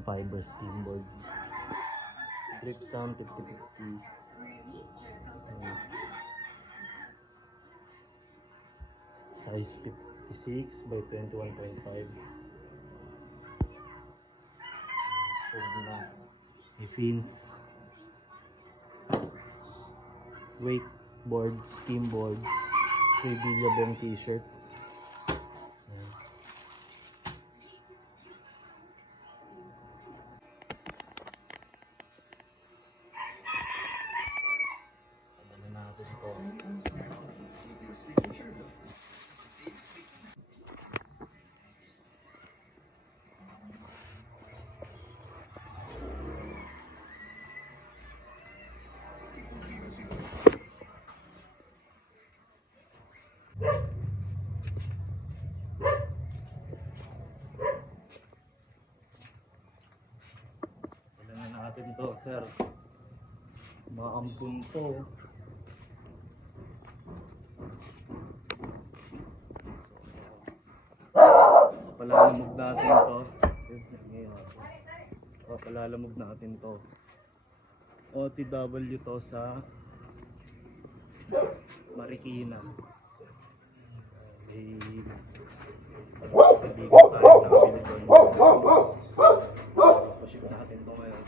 carbon fiber skimboard. Grip sound 50-50. Size 56 by 21.5. Fins. Wakeboard, skimboard. 3 Billabong t-shirt. Kailangan natin to, sir. Maampun to. Palalamog natin to. Palalamog natin to. OTW to sa Marikina. Kaibigan tayo nakabili doon. Puship natin to ngayon.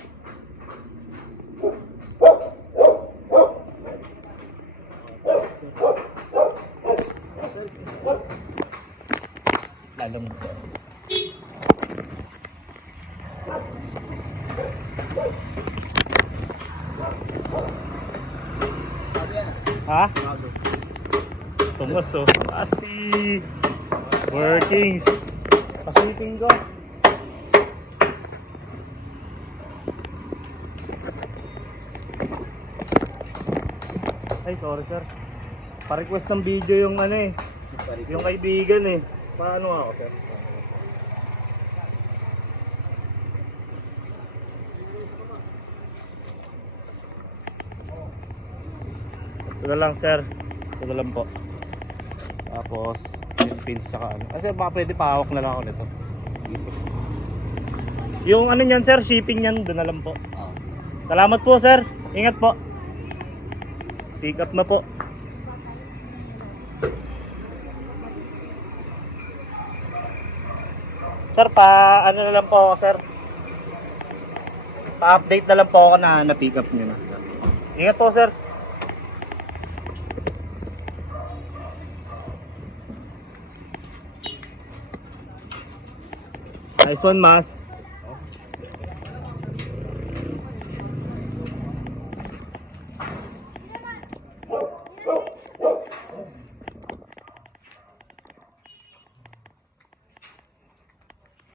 Lalamog to. Ha? Tumas oh. Pasti. Workings. Pasiting ko. Ay, sorry sir. Pa-request ng video yung ano eh. Yung kaibigan eh. Paano ako sir? Ito lang sir. Ito lang po. Tapos yung pins saka ano. Kasi baka pwede pahawak na lang ako nito. Yung ano niyan sir, shipping niyan doon na lang po. Salamat po sir. Ingat po. Pick up na po. Sir, ano na lang po ako sir. Pa-update na lang po ako na pick up niyo na. Ingat po sir. Nice one, Mas.